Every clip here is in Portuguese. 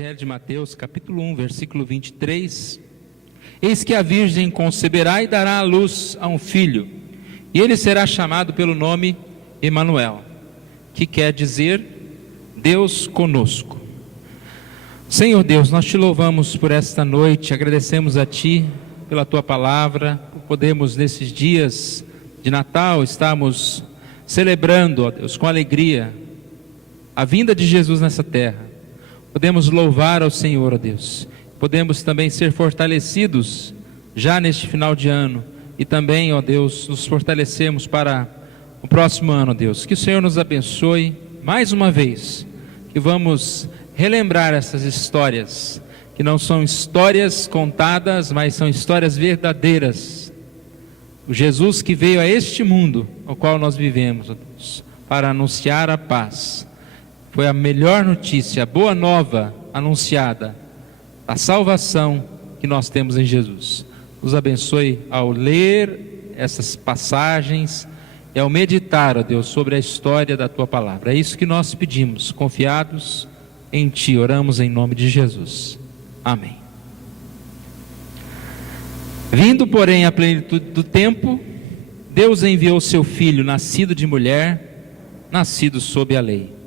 Evangelho de Mateus, capítulo 1, versículo 23. Eis que a virgem conceberá e dará à luz a um filho, e ele será chamado pelo nome Emanuel, que quer dizer Deus conosco. Senhor Deus, nós te louvamos por esta noite, agradecemos a Ti pela Tua palavra, por podermos nesses dias de Natal estarmos celebrando, ó Deus, com alegria, a vinda de Jesus nessa terra. Podemos louvar ao Senhor, ó Deus, podemos também ser fortalecidos já neste final de ano, e também, ó Deus, nos fortalecemos para o próximo ano, ó Deus. Que o Senhor nos abençoe mais uma vez, que vamos relembrar essas histórias, que não são histórias contadas, mas são histórias verdadeiras. O Jesus que veio a este mundo, ao qual nós vivemos, ó Deus, para anunciar a paz. Foi a melhor notícia, a boa nova anunciada, a salvação que nós temos em Jesus. Nos abençoe ao ler essas passagens e ao meditar, ó Deus, sobre a história da Tua palavra. É isso que nós pedimos, confiados em Ti, oramos em nome de Jesus. Amém. Vindo, porém, à plenitude do tempo, Deus enviou seu Filho, nascido de mulher, nascido sob a lei.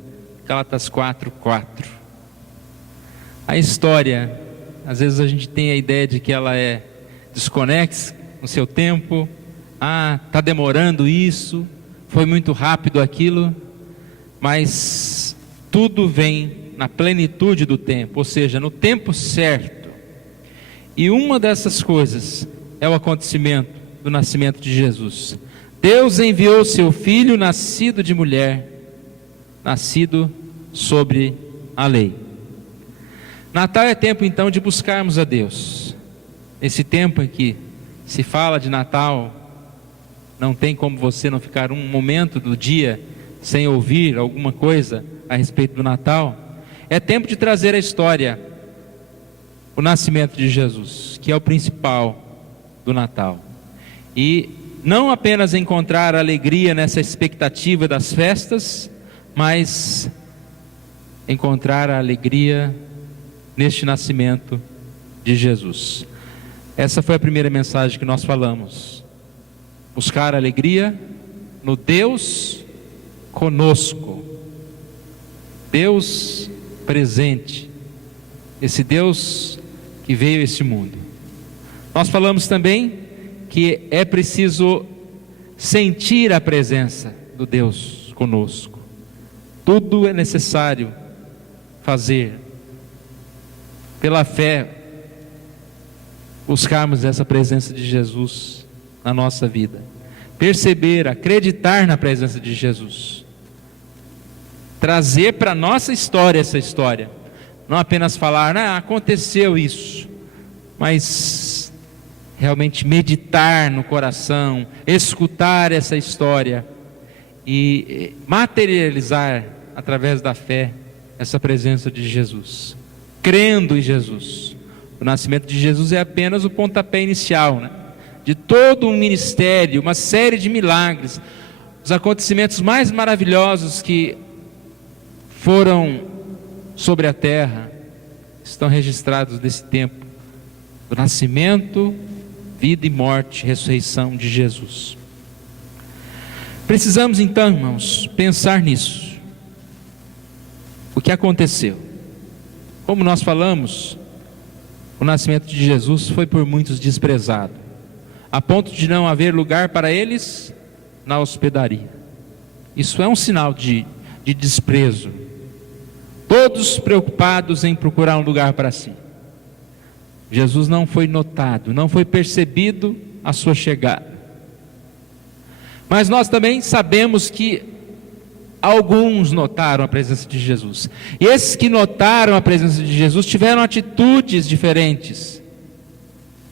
Gálatas 4:4. A história, às vezes a gente tem a ideia de que ela é desconexa no seu tempo. Está demorando isso, foi muito rápido aquilo, mas tudo vem na plenitude do tempo, ou seja, no tempo certo. E uma dessas coisas é o acontecimento do nascimento de Jesus. Deus enviou seu Filho, nascido de mulher, nascido sobre a lei. Natal é tempo então de buscarmos a Deus. Esse tempo em que se fala de Natal, não tem como você não ficar um momento do dia sem ouvir alguma coisa a respeito do Natal. É tempo de trazer a história, o nascimento de Jesus, que é o principal do Natal. E não apenas encontrar alegria nessa expectativa das festas, mas encontrar a alegria neste nascimento de Jesus. Essa foi a primeira mensagem que nós falamos. Buscar alegria no Deus conosco. Deus presente. Esse Deus que veio a este mundo. Nós falamos também que é preciso sentir a presença do Deus conosco. Tudo é necessário fazer pela fé, buscarmos essa presença de Jesus na nossa vida, perceber, acreditar na presença de Jesus, trazer para a nossa história essa história, não apenas falar, aconteceu isso, mas realmente meditar no coração, escutar essa história e materializar através da fé essa presença de Jesus, crendo em Jesus. O nascimento de Jesus é apenas o pontapé inicial, de todo um ministério, uma série de milagres, os acontecimentos mais maravilhosos que foram sobre a terra, estão registrados nesse tempo, do nascimento, vida e morte, ressurreição de Jesus. Precisamos então, irmãos, pensar nisso. O que aconteceu? Como nós falamos, o nascimento de Jesus foi por muitos desprezado, a ponto de não haver lugar para eles na hospedaria. Isso é um sinal de desprezo. Todos preocupados em procurar um lugar para si. Jesus não foi notado, não foi percebido a sua chegada. Mas nós também sabemos que alguns notaram a presença de Jesus. E esses que notaram a presença de Jesus tiveram atitudes diferentes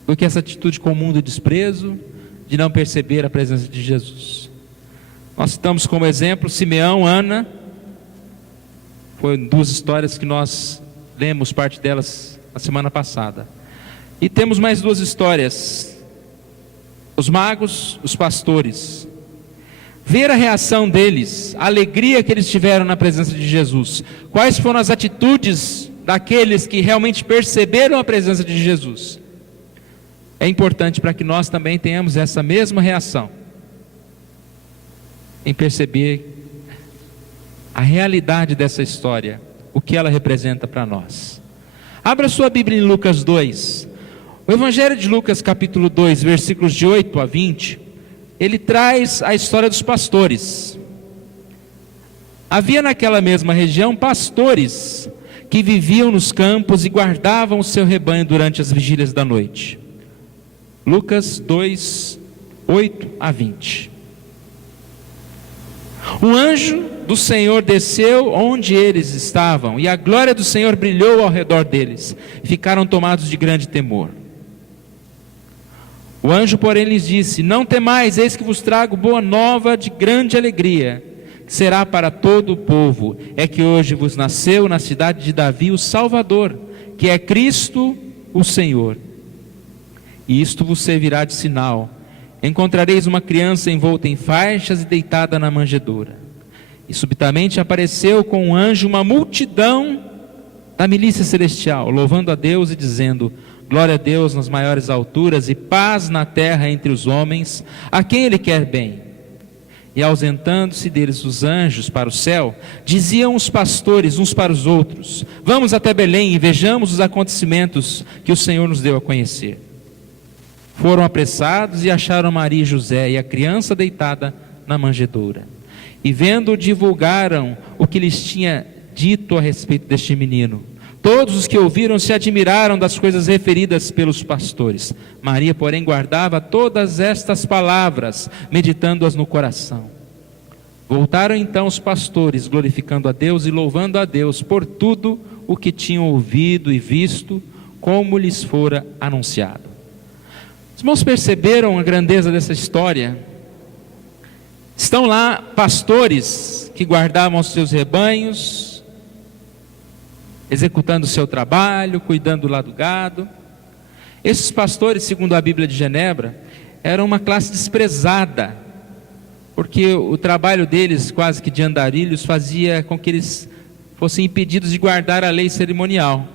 do que essa atitude comum do desprezo, de não perceber a presença de Jesus. Nós citamos como exemplo Simeão, Ana. Foi duas histórias que nós lemos parte delas na semana passada. E temos mais duas histórias. Os magos, os pastores. Ver a reação deles, a alegria que eles tiveram na presença de Jesus. Quais foram as atitudes daqueles que realmente perceberam a presença de Jesus, é importante para que nós também tenhamos essa mesma reação, em perceber a realidade dessa história, o que ela representa para nós. Abra sua Bíblia em Lucas 2. O Evangelho de Lucas capítulo 2, versículos de 8 a 20, ele traz a história dos pastores. Havia naquela mesma região pastores que viviam nos campos e guardavam o seu rebanho durante as vigílias da noite. Lucas 2, 8 a 20. Um anjo do Senhor desceu onde eles estavam, e a glória do Senhor brilhou ao redor deles. Ficaram tomados de grande temor. O anjo, porém, lhes disse: não temais, eis que vos trago boa nova de grande alegria, que será para todo o povo. É que hoje vos nasceu na cidade de Davi o Salvador, que é Cristo o Senhor. E isto vos servirá de sinal: encontrareis uma criança envolta em faixas e deitada na manjedoura. E subitamente apareceu com um anjo uma multidão da milícia celestial, louvando a Deus e dizendo: glória a Deus nas maiores alturas e paz na terra entre os homens, a quem Ele quer bem. E ausentando-se deles os anjos para o céu, diziam os pastores uns para os outros: vamos até Belém e vejamos os acontecimentos que o Senhor nos deu a conhecer. Foram apressados e acharam Maria e José e a criança deitada na manjedoura. E vendo, divulgaram o que lhes tinha dito a respeito deste menino. Todos os que ouviram se admiraram das coisas referidas pelos pastores. Maria, porém, guardava todas estas palavras, meditando-as no coração. Voltaram então os pastores, glorificando a Deus e louvando a Deus por tudo o que tinham ouvido e visto, como lhes fora anunciado. Os irmãos perceberam a grandeza dessa história? Estão lá pastores que guardavam os seus rebanhos, executando o seu trabalho, cuidando lá do gado. Esses pastores, segundo a Bíblia de Genebra, eram uma classe desprezada, porque o trabalho deles, quase que de andarilhos, fazia com que eles fossem impedidos de guardar a lei cerimonial.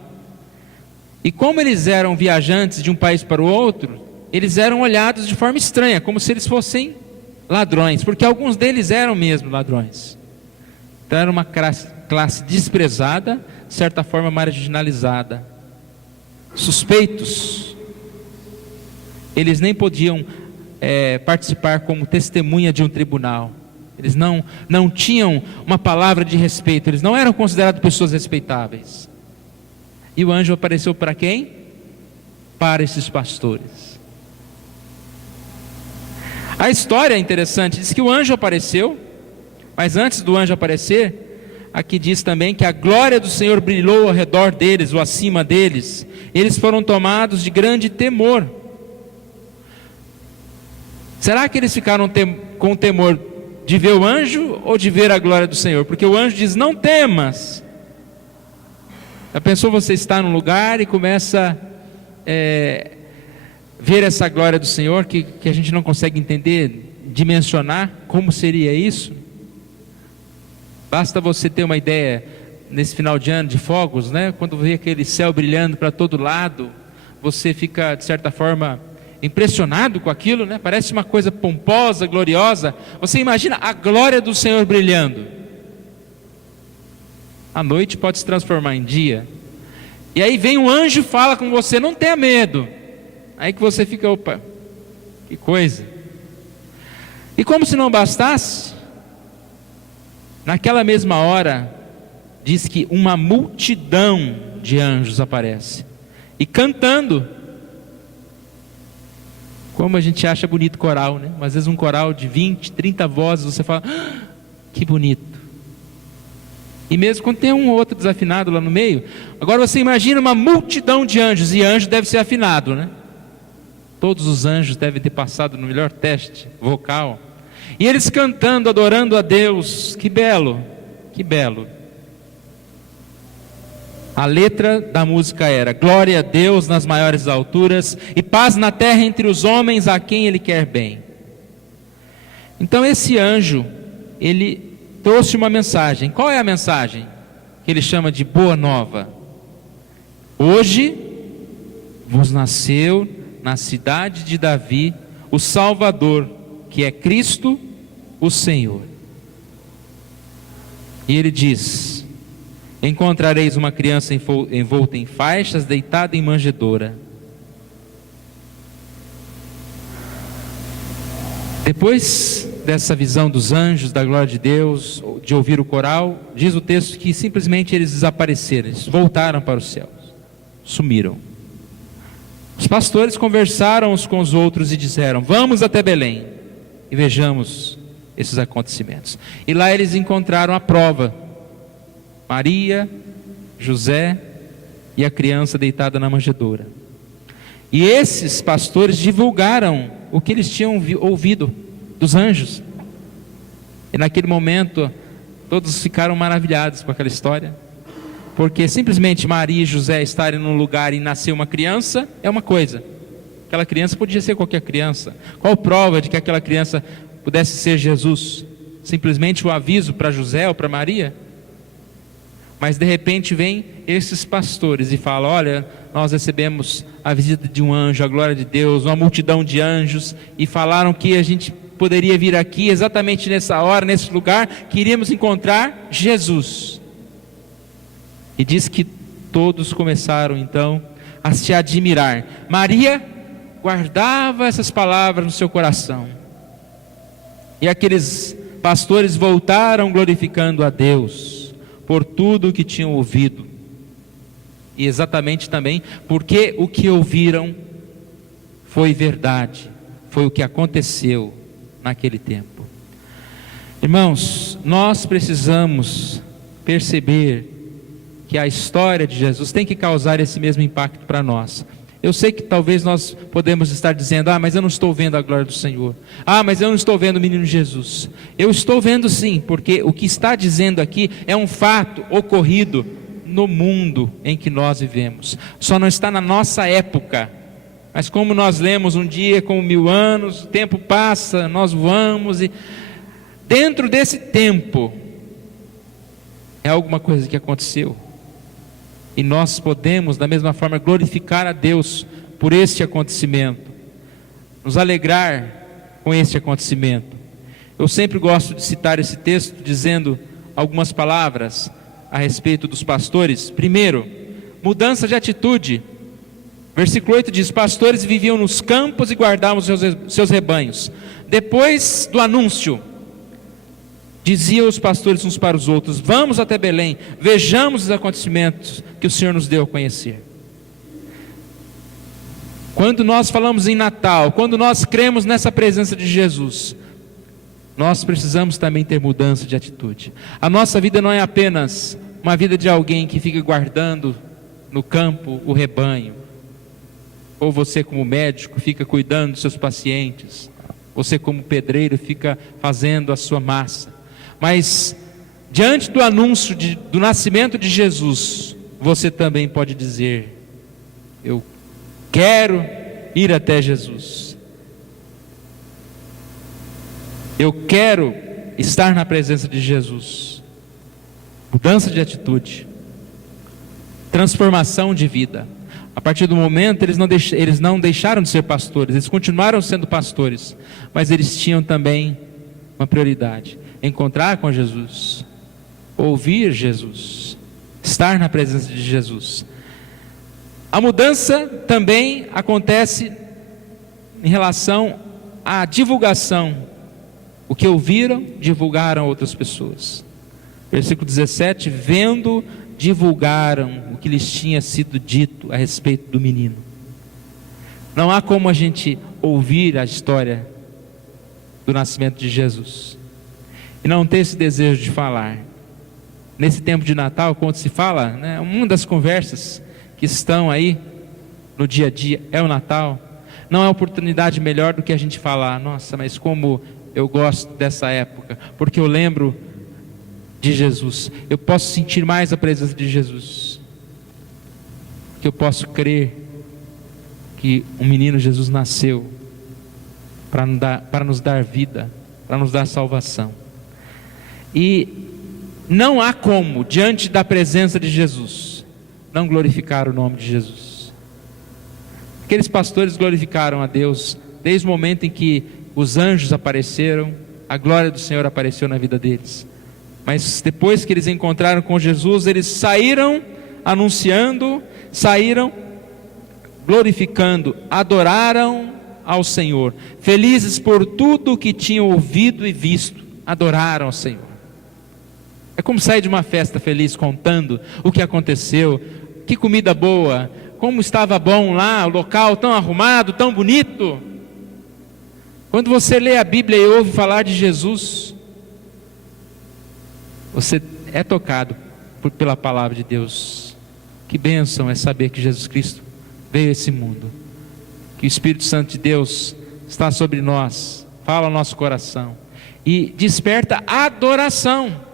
E como eles eram viajantes de um país para o outro, eles eram olhados de forma estranha, como se eles fossem ladrões, porque alguns deles eram mesmo ladrões. Então era uma classe desprezada, de certa forma marginalizada, suspeitos. Eles nem podiam participar como testemunha de um tribunal. Eles não tinham uma palavra de respeito, eles não eram considerados pessoas respeitáveis. E o anjo apareceu para quem? Para esses pastores. A história é interessante, diz que o anjo apareceu, mas antes do anjo aparecer, aqui diz também que a glória do Senhor brilhou ao redor deles, ou acima deles. Eles foram tomados de grande temor. Será que eles ficaram com temor de ver o anjo ou de ver a glória do Senhor? Porque o anjo diz: não temas. Já pensou você estar num lugar e começa ver essa glória do Senhor que a gente não consegue entender, dimensionar como seria isso? Basta você ter uma ideia nesse final de ano de fogos, né? Quando vê aquele céu brilhando para todo lado, você fica de certa forma impressionado com aquilo, né? Parece uma coisa pomposa, gloriosa. Você imagina a glória do Senhor brilhando. A noite pode se transformar em dia. E aí vem um anjo e fala com você: não tenha medo. Aí que você fica: opa, que coisa. E como se não bastasse, naquela mesma hora, diz que uma multidão de anjos aparece, e cantando. Como a gente acha bonito coral, né? Às vezes um coral de 20, 30 vozes, você fala: ah, que bonito. E mesmo quando tem um ou outro desafinado lá no meio. Agora você imagina uma multidão de anjos, e anjo deve ser afinado, né? Todos os anjos devem ter passado no melhor teste vocal. E eles cantando, adorando a Deus. Que belo, que belo. A letra da música era: glória a Deus nas maiores alturas e paz na terra entre os homens a quem Ele quer bem. Então esse anjo, ele trouxe uma mensagem. Qual é a mensagem? Que ele chama de boa nova. Hoje vos nasceu na cidade de Davi o Salvador, que é Cristo o Senhor. E ele diz: encontrareis uma criança envolta em faixas, deitada em manjedoura. Depois dessa visão dos anjos, da glória de Deus, de ouvir o coral, diz o texto que simplesmente eles desapareceram, eles voltaram para os céus, sumiram. Os pastores conversaram uns com os outros e disseram: vamos até Belém e vejamos esses acontecimentos. E lá eles encontraram a prova: Maria, José e a criança deitada na manjedoura. E esses pastores divulgaram o que eles tinham ouvido dos anjos. E naquele momento todos ficaram maravilhados com aquela história, porque simplesmente Maria e José estarem num lugar e nascer uma criança é uma coisa. Aquela criança podia ser qualquer criança. Qual prova de que aquela criança pudesse ser Jesus? Simplesmente o aviso para José ou para Maria? Mas de repente vem esses pastores e falam: olha, nós recebemos a visita de um anjo, a glória de Deus, uma multidão de anjos, e falaram que a gente poderia vir aqui exatamente nessa hora, nesse lugar, que iríamos encontrar Jesus. E diz que todos começaram então a se admirar. Maria guardava essas palavras no seu coração, e aqueles pastores voltaram glorificando a Deus por tudo o que tinham ouvido, e exatamente também porque o que ouviram foi verdade, foi o que aconteceu naquele tempo. Irmãos, nós precisamos perceber que a história de Jesus tem que causar esse mesmo impacto para nós. Eu sei que talvez nós podemos estar dizendo: mas eu não estou vendo a glória do Senhor. Mas eu não estou vendo o menino Jesus. Eu estou vendo sim, porque o que está dizendo aqui é um fato ocorrido no mundo em que nós vivemos. Só não está na nossa época. Mas como nós lemos, um dia como 1000 anos, o tempo passa, nós voamos, e dentro desse tempo é alguma coisa que aconteceu. E nós podemos, da mesma forma, glorificar a Deus por este acontecimento, nos alegrar com este acontecimento. Eu sempre gosto de citar esse texto dizendo algumas palavras a respeito dos pastores. Primeiro, mudança de atitude. Versículo 8 diz: pastores viviam nos campos e guardavam seus rebanhos. Depois do anúncio, diziam os pastores uns para os outros: vamos até Belém, vejamos os acontecimentos que o Senhor nos deu a conhecer. Quando nós falamos em Natal, quando nós cremos nessa presença de Jesus, nós precisamos também ter mudança de atitude. A nossa vida não é apenas uma vida de alguém que fica guardando no campo o rebanho, ou você como médico fica cuidando dos seus pacientes, você como pedreiro fica fazendo a sua massa. Mas diante do anúncio do nascimento de Jesus, você também pode dizer: eu quero ir até Jesus, eu quero estar na presença de Jesus. Mudança de atitude, transformação de vida. A partir do momento, eles não deixaram de ser pastores, eles continuaram sendo pastores, mas eles tinham também uma prioridade: encontrar com Jesus, ouvir Jesus, estar na presença de Jesus. A mudança também acontece em relação à divulgação. O que ouviram, divulgaram a outras pessoas. Versículo 17: vendo, divulgaram o que lhes tinha sido dito a respeito do menino. Não há como a gente ouvir a história do nascimento de Jesus e não ter esse desejo de falar. Nesse tempo de Natal, quando se fala, uma das conversas que estão aí no dia a dia é o Natal. Não é oportunidade melhor do que a gente falar: nossa, mas como eu gosto dessa época, porque eu lembro de Jesus, eu posso sentir mais a presença de Jesus, que eu posso crer que um menino Jesus nasceu para nos dar vida, para nos dar salvação. E não há como, diante da presença de Jesus, não glorificaram o nome de Jesus. Aqueles pastores glorificaram a Deus desde o momento em que os anjos apareceram, a glória do Senhor apareceu na vida deles. Mas depois que eles encontraram com Jesus, eles saíram anunciando, saíram glorificando, adoraram ao Senhor, felizes por tudo o que tinham ouvido e visto, adoraram ao Senhor. É como sair de uma festa feliz contando o que aconteceu, que comida boa, como estava bom lá, o local tão arrumado, tão bonito. Quando você lê a Bíblia e ouve falar de Jesus, você é tocado pela palavra de Deus. Que bênção é saber que Jesus Cristo veio a esse mundo, que o Espírito Santo de Deus está sobre nós, fala ao nosso coração e desperta adoração.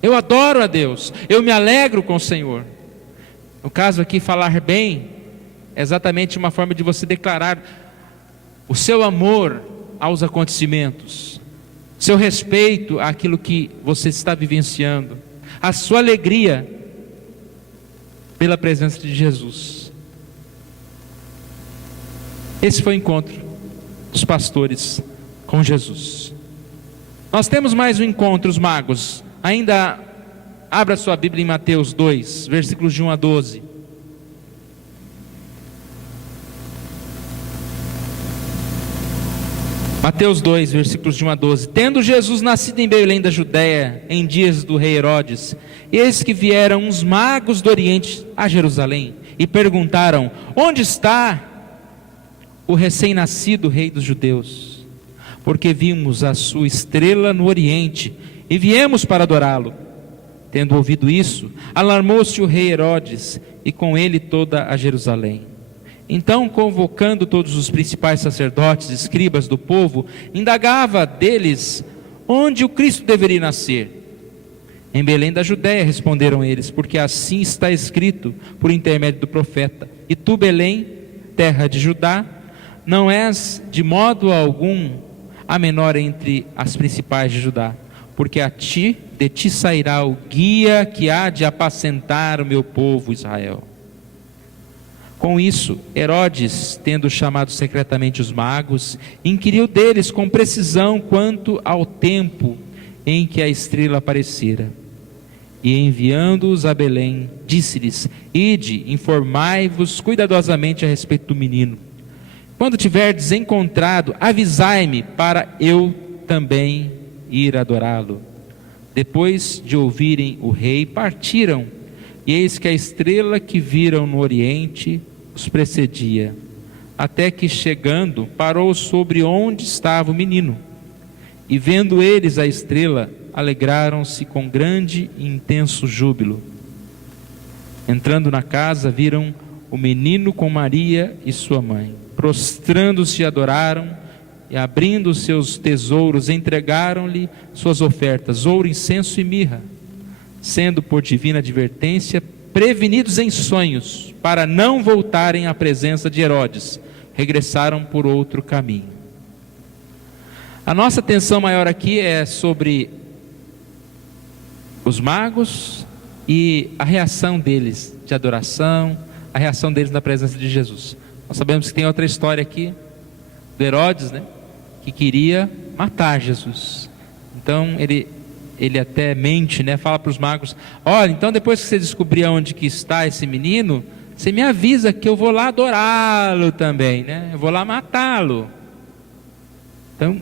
Eu adoro a Deus, eu me alegro com o Senhor. No caso aqui, falar bem é exatamente uma forma de você declarar o seu amor aos acontecimentos, seu respeito àquilo que você está vivenciando, a sua alegria pela presença de Jesus. Esse foi o encontro dos pastores com Jesus. Nós temos mais um encontro, os magos. Ainda abra sua Bíblia em Mateus 2, versículos de 1 a 12. Mateus 2, versículos de 1 a 12. Tendo Jesus nascido em Belém da Judéia, em dias do rei Herodes, eis que vieram uns magos do Oriente a Jerusalém, e perguntaram: onde está o recém-nascido rei dos judeus? Porque vimos a sua estrela no Oriente, e viemos para adorá-lo. Tendo ouvido isso, alarmou-se o rei Herodes, e com ele toda a Jerusalém. Então, convocando todos os principais sacerdotes e escribas do povo, indagava deles onde o Cristo deveria nascer. Em Belém da Judéia, responderam eles, porque assim está escrito por intermédio do profeta: e tu, Belém, terra de Judá, não és de modo algum a menor entre as principais de Judá, porque de ti sairá o guia que há de apacentar o meu povo Israel. Com isso, Herodes, tendo chamado secretamente os magos, inquiriu deles com precisão quanto ao tempo em que a estrela aparecera. E enviando-os a Belém, disse-lhes: ide, informai-vos cuidadosamente a respeito do menino. Quando tiverdes encontrado, avisai-me, para eu também ir adorá-lo. Depois de ouvirem o rei, partiram, e eis que a estrela que viram no Oriente os precedia, até que, chegando, parou sobre onde estava o menino. E vendo eles a estrela, alegraram-se com grande e intenso júbilo. Entrando na casa, viram o menino com Maria e sua mãe. Prostrando-se, adoraram, e abrindo seus tesouros, entregaram-lhe suas ofertas, ouro, incenso e mirra. Sendo por divina advertência prevenidos em sonhos, para não voltarem à presença de Herodes, regressaram por outro caminho. A nossa atenção maior aqui é sobre os magos e a reação deles de adoração, a reação deles na presença de Jesus. Nós sabemos que tem outra história aqui do Herodes, né, que queria matar Jesus. Então ele até mente, né, fala para os magos: olha, então depois que você descobrir onde que está esse menino, você me avisa que eu vou lá adorá-lo também, né? Eu vou lá matá-lo. Então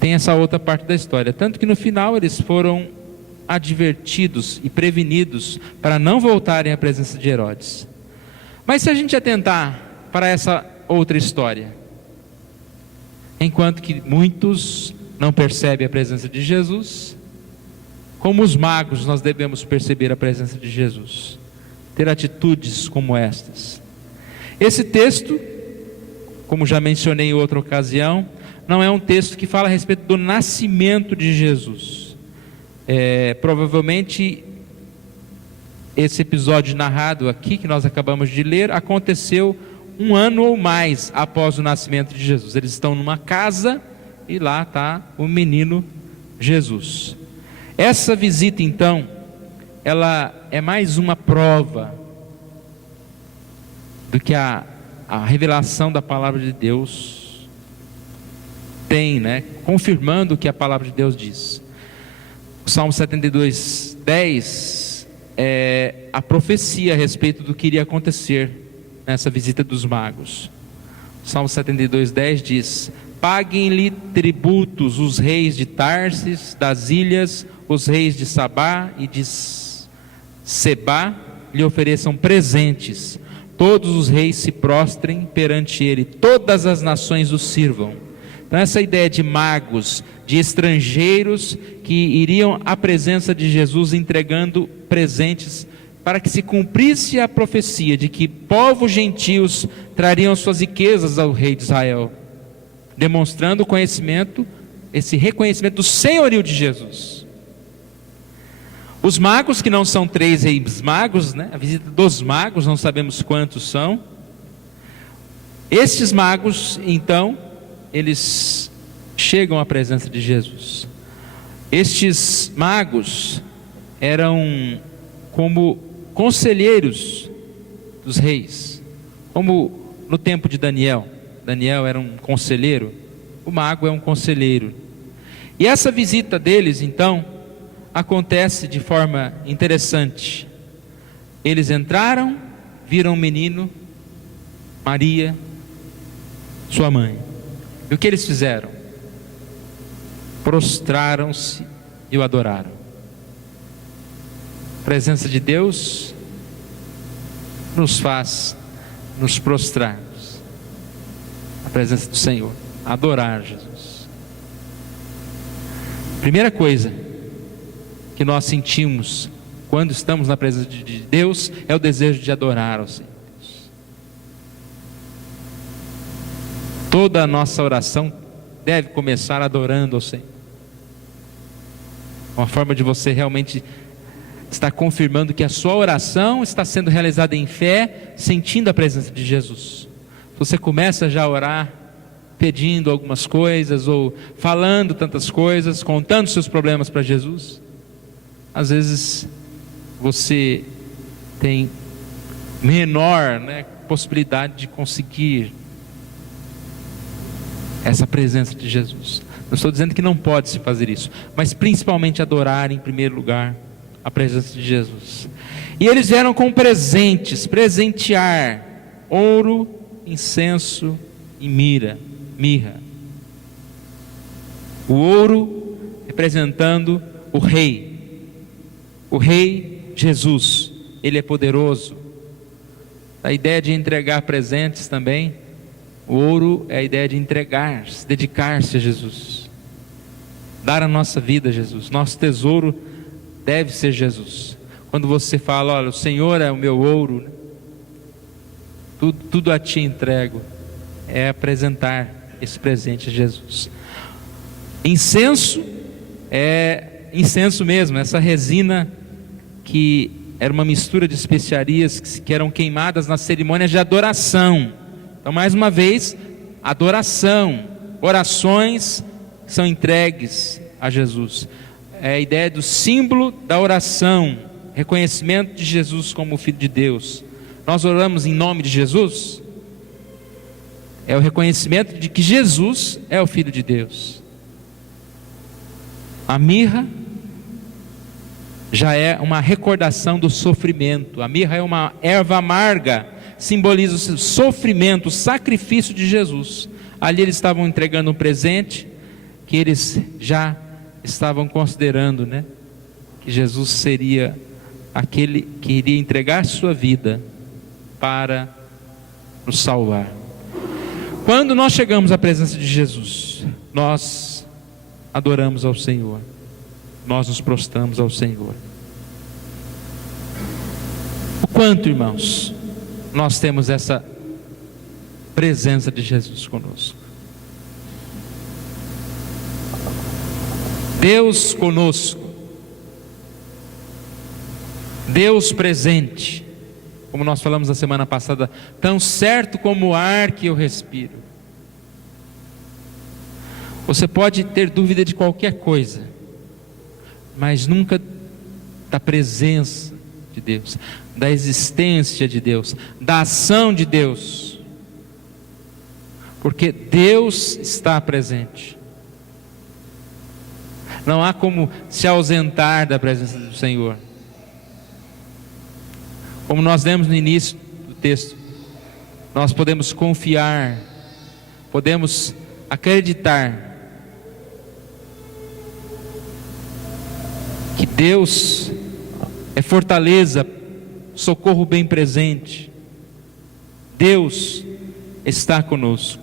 tem essa outra parte da história, tanto que no final eles foram advertidos e prevenidos para não voltarem à presença de Herodes. Mas se a gente atentar para essa outra história, enquanto que muitos não percebem a presença de Jesus, como os magos nós devemos perceber a presença de Jesus, ter atitudes como estas. Esse texto, como já mencionei em outra ocasião, não é um texto que fala a respeito do nascimento de Jesus. Provavelmente esse episódio narrado aqui, que nós acabamos de ler, aconteceu 1 ano ou mais após o nascimento de Jesus. Eles estão numa casa e lá está o menino Jesus. Essa visita então ela é mais uma prova do que a revelação da palavra de Deus tem, né? Confirmando o que a palavra de Deus diz. O Salmo 72, 10 é a profecia a respeito do que iria acontecer nessa visita dos magos. O Salmo 72, 10 diz: paguem-lhe tributos os reis de Tarsis, das ilhas, os reis de Sabá e de Sebá lhe ofereçam presentes. Todos os reis se prostrem perante ele, todas as nações o sirvam. Então essa ideia de magos, de estrangeiros que iriam à presença de Jesus entregando presentes para que se cumprisse a profecia de que povos gentios trariam suas riquezas ao rei de Israel, demonstrando o conhecimento, esse reconhecimento do senhorio de Jesus. Os magos, que não são 3 reis magos, né? A visita dos magos, não sabemos quantos são. Estes magos, então, eles chegam à presença de Jesus. Estes magos eram como conselheiros dos reis, como no tempo de Daniel. Daniel era um conselheiro, o mago é um conselheiro. E essa visita deles, então, acontece de forma interessante. Eles entraram, viram um menino, Maria, sua mãe. E o que eles fizeram? Prostraram-se e o adoraram. A presença de Deus nos faz nos prostrarmos. A presença do Senhor, adorar Jesus. Primeira coisa que nós sentimos quando estamos na presença de Deus é o desejo de adorar ao Senhor. Toda a nossa oração deve começar adorando ao Senhor. Uma forma de você realmente estar confirmando que a sua oração está sendo realizada em fé, sentindo a presença de Jesus. Você começa já a orar pedindo algumas coisas, ou falando tantas coisas, contando seus problemas para Jesus. Às vezes você tem menor, né, possibilidade de conseguir essa presença de Jesus. Não estou dizendo que não pode se fazer isso, mas principalmente adorar em primeiro lugar a presença de Jesus. E eles vieram com presentes, presentear ouro, incenso e mirra. O ouro representando o rei Jesus. Ele é poderoso. A ideia de entregar presentes também. O ouro é a ideia de entregar-se, dedicar-se a Jesus, dar a nossa vida a Jesus. Nosso tesouro deve ser Jesus. Quando você fala, olha, o Senhor é o meu ouro, né? Tudo a ti entrego, é apresentar esse presente a Jesus. Incenso é incenso mesmo, essa resina que era uma mistura de especiarias que eram queimadas nas cerimônias de adoração. Então, mais uma vez, adoração, orações são entregues a Jesus. É a ideia do símbolo da oração, reconhecimento de Jesus como o Filho de Deus. Nós oramos em nome de Jesus. É o reconhecimento de que Jesus é o Filho de Deus. A mirra já é uma recordação do sofrimento. A mirra é uma erva amarga, simboliza o sofrimento, o sacrifício de Jesus. Ali eles estavam entregando um presente que eles já estavam considerando, né? Que Jesus seria aquele que iria entregar sua vida para nos salvar. Quando nós chegamos à presença de Jesus, nós adoramos ao Senhor, nós nos prostramos ao Senhor. O quanto, irmãos, nós temos essa presença de Jesus conosco. Deus conosco, Deus presente, como nós falamos na semana passada, tão certo como o ar que eu respiro. Você pode ter dúvida de qualquer coisa, mas nunca da presença de Deus, da existência de Deus, da ação de Deus, porque Deus está presente. Não há como se ausentar da presença do Senhor. Como nós lemos no início do texto, nós podemos confiar, podemos acreditar que Deus é fortaleza, socorro bem presente. Deus está conosco.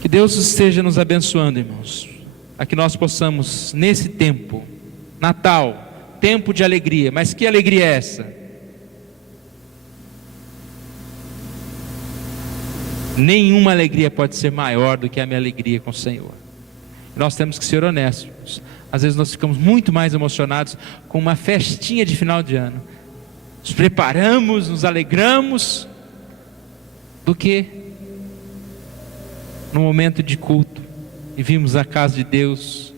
Que Deus esteja nos abençoando, irmãos, a que nós possamos, nesse tempo, Natal, tempo de alegria. Mas que alegria é essa? Nenhuma alegria pode ser maior do que a minha alegria com o Senhor. Nós temos que ser honestos. Às vezes nós ficamos muito mais emocionados com uma festinha de final de ano. Nos preparamos, nos alegramos, do que no momento de culto e vimos a casa de Deus.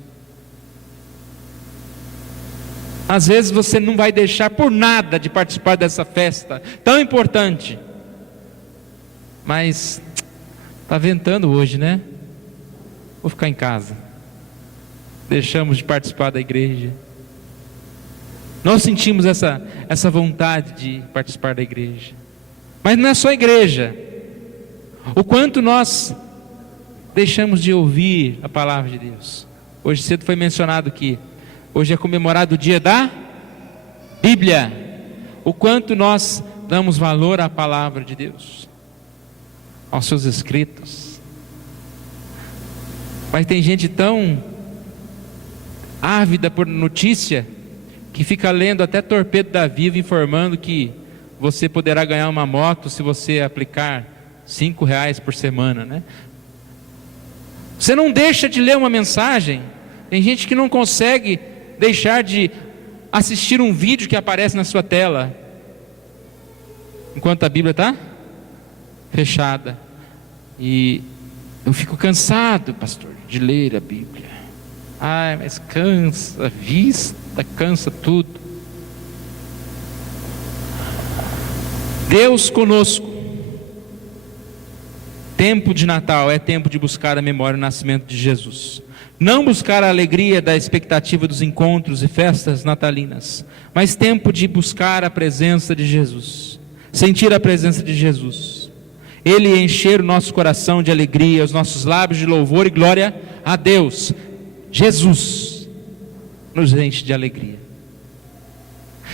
Às vezes você não vai deixar por nada de participar dessa festa tão importante, mas está ventando hoje, né? Vou ficar em casa. Deixamos de participar da igreja. Nós sentimos essa vontade de participar da igreja, mas não é só a igreja. O quanto nós deixamos de ouvir a palavra de Deus. Hoje cedo foi mencionado que hoje é comemorado o dia da Bíblia. O quanto nós damos valor à palavra de Deus, aos seus escritos. Mas tem gente tão ávida por notícia que fica lendo até Torpedo da Viva informando que você poderá ganhar uma moto se você aplicar R$5 por semana, né? Você não deixa de ler uma mensagem. Tem gente que não consegue deixar de assistir um vídeo que aparece na sua tela enquanto a Bíblia está fechada. E eu fico cansado, pastor, de ler a Bíblia. Ai, mas cansa a vista, cansa tudo. Deus conosco. Tempo de Natal é tempo de buscar a memória do nascimento de Jesus. Não buscar a alegria da expectativa dos encontros e festas natalinas, mas tempo de buscar a presença de Jesus, sentir a presença de Jesus, Ele encher o nosso coração de alegria, os nossos lábios de louvor e glória a Deus. Jesus nos enche de alegria.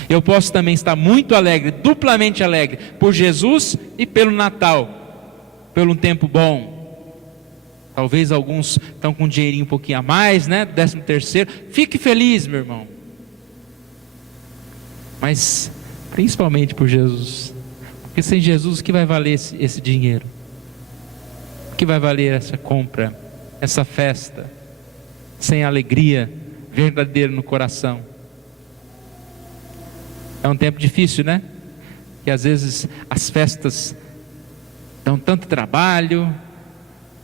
Eu posso também estar muito alegre, duplamente alegre, por Jesus e pelo Natal, pelo tempo bom. Talvez alguns estão com um dinheirinho um pouquinho a mais, né? 13º. Fique feliz, meu irmão. Mas principalmente por Jesus. Porque sem Jesus, o que vai valer esse dinheiro? O que vai valer essa compra, essa festa, sem alegria verdadeira no coração? É um tempo difícil, né? Que às vezes as festas dão tanto trabalho.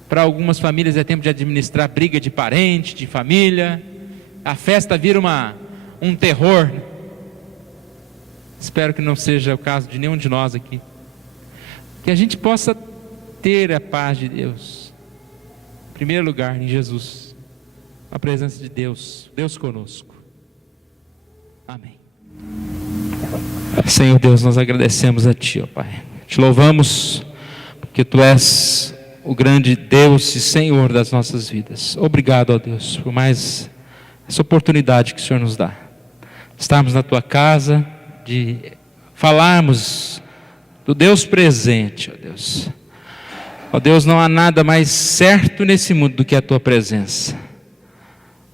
Para algumas famílias é tempo de administrar briga de parente, de família. A festa vira um terror. Espero que não seja o caso de nenhum de nós aqui. Que a gente possa ter a paz de Deus. Em primeiro lugar, em Jesus. A presença de Deus. Deus conosco. Amém. Senhor Deus, nós agradecemos a Ti, ó Pai. Te louvamos porque Tu és o grande Deus e Senhor das nossas vidas. Obrigado, ó Deus, por mais essa oportunidade que o Senhor nos dá. Estarmos na Tua casa, de falarmos do Deus presente, ó Deus. Ó Deus, não há nada mais certo nesse mundo do que a Tua presença.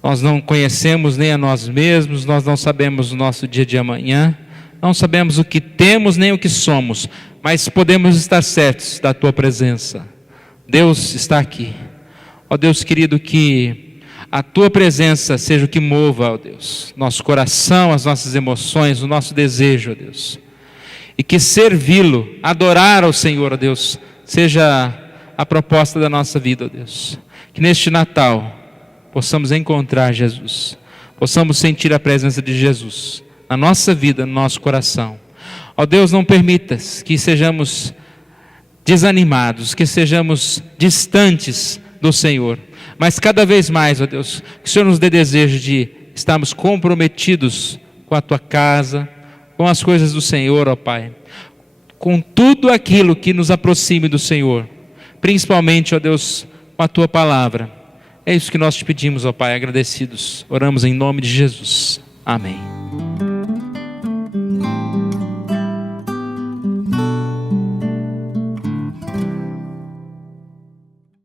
Nós não conhecemos nem a nós mesmos, nós não sabemos o nosso dia de amanhã, não sabemos o que temos nem o que somos, mas podemos estar certos da Tua presença. Deus está aqui. Ó Deus querido, que a Tua presença seja o que mova, ó Deus, nosso coração, as nossas emoções, o nosso desejo, ó Deus. E que servi-lo, adorar ao Senhor, ó Deus, seja a proposta da nossa vida, ó Deus. Que neste Natal possamos encontrar Jesus. possamos sentir a presença de Jesus na nossa vida, no nosso coração. Ó Deus, não permitas que sejamos desanimados, que sejamos distantes do Senhor, mas cada vez mais, ó Deus, que o Senhor nos dê desejo de estarmos comprometidos com a Tua casa, com as coisas do Senhor, ó Pai, com tudo aquilo que nos aproxime do Senhor, principalmente, ó Deus, com a Tua palavra. É isso que nós te pedimos, ó Pai, agradecidos. Oramos em nome de Jesus. Amém.